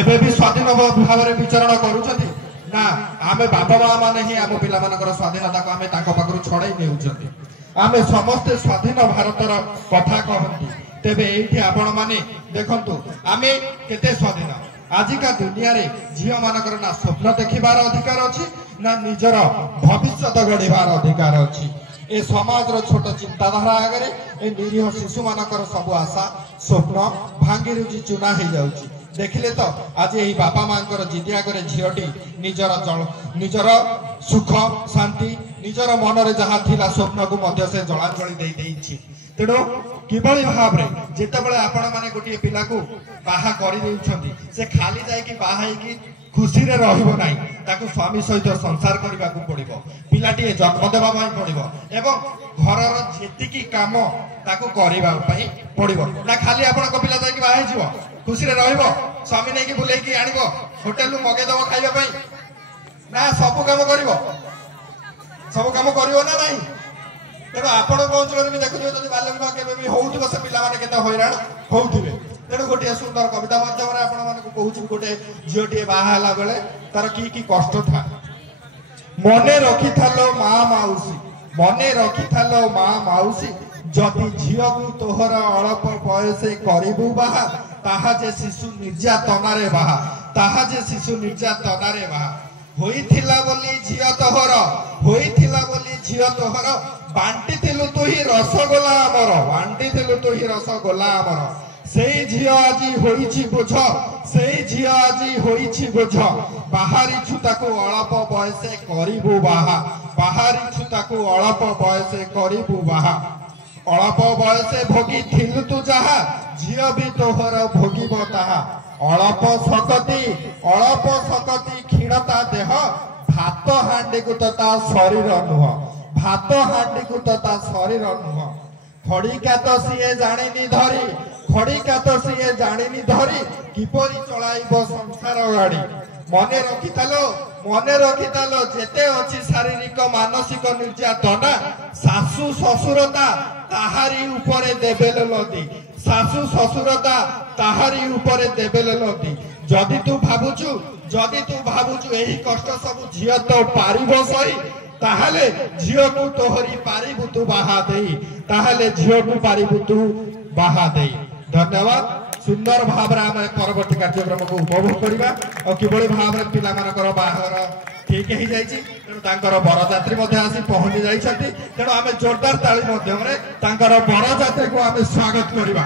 एबे भी स्वाधीन भाव में विचरण करूछथि ना आमे बाबा माँ माने ही आम पिला मानकर स्वाधीनता को आमे ताको पाखरु छड़ाई नेउछथि आमे समस्त स्वाधीन भारतर कथा कहंती तेबे एठी आपण माने देखंतु आमे केते स्वाधीन आजिका दुनिया रे झियो मानकर ना स्वप्न देखिबार अधिकार अछि ना निजर भविष्य गढ़िबार अधिकार अछि ए समाज रो छोट चिंताधारा आगे ए निरीह शिशु मानकर सब आशा स्वप्न भांगी रुचि चुना हो जाउछि देखिले तो आज यही बापा मांकर जिदी आगे झीटी निजर सुख शांति निजर मन रे जहाँ थिला स्वप्न को मध्य से जलांजलि दे देछि तेणु किभली भाव रे जेतेबेले आपण माने गोटे पिला को बाहा करि देउछंती से खाली जाय कि बाहा कि खुशी रे रहिबो नाही ताको स्वामी सहित संसार करबा को पड़िबो पिलाटी जन्म देबा पई पड़िबो एवं घरर जेतिकी काम ताको करबा पई पड़िबो ना खाली आपण को पिला जाय कि बाहा हिजिबो खुशी रे रहिबो स्वामी नै कि बुले कि आनिबो होटल मगे दबो खाइबा पई ना सब काम करिवो ना नाही तेणु आपण अंचल भी देखुए जब बाल्य विवाह के हो से पे हईराण होते तेणु गोटे सुंदर कविता माध्यम गोटे झीटे बाहला बेले तार कि कष्ट था मने रखी थालो माँ माउसी मने रखी थालो माँ माउसी जदि झील को तोहर अल्प बयसे करू बाहा ताहा जे शिशु निर्यातना रे बाहा ताहा जे शिशु निर्यातना रे बाहा होइथिला बोली झियो तोहर होइथिला बोली झियो तोहर बांटी थिलु तु ही रसगोला आमर बांटी थिलु तु ही रसगोला आमर सेई झियो आजी होइछि बुझ सेई झियो आजी होइछि बुझ बाहारी छु ताको अल्प बयसे करिबु बाहा बाहारी छु ताको अल्प बयसे करिबु बाहा अल्प बयसे भोगी थिलु तु जहा झियो भी तोहर भोगिब ताहा अल्प सकती क्षीणता देह भात हांडी को तो ता शरीर नुह भात हांडी को तो ता शरीर नुह खड़िका तो सीए जानिनी धरी खड़िका तो सीए जानिनी धरी किपरि चलाइबो संसार गाड़ी मने रखितालो जेते अछि शारीरिक मानसिक निर्यातना सासु ससुरता ताहारी उपरे देबेले लदी सासु ससुरता ताहारी उपरे देबेले लदी जदि तू भाबुचु एही कष्ट सब झियो तो पारिबो सही ताहाले झियो को तोहरी पारिबु तू बाहा देई ताहाले झियो को पारिबु तू बाहा देई धन्यवाद सुंदर भाव में आम परवर्ती कार्यक्रम को उपभोग करवा और किभली भाव में पिला मानकर बाहागर ठीक हो जाइए तेणु बरजात्री आसी पहुंची जाइए तेणु आम जोरदार ताली बरजात्री को आम स्वागत करवा।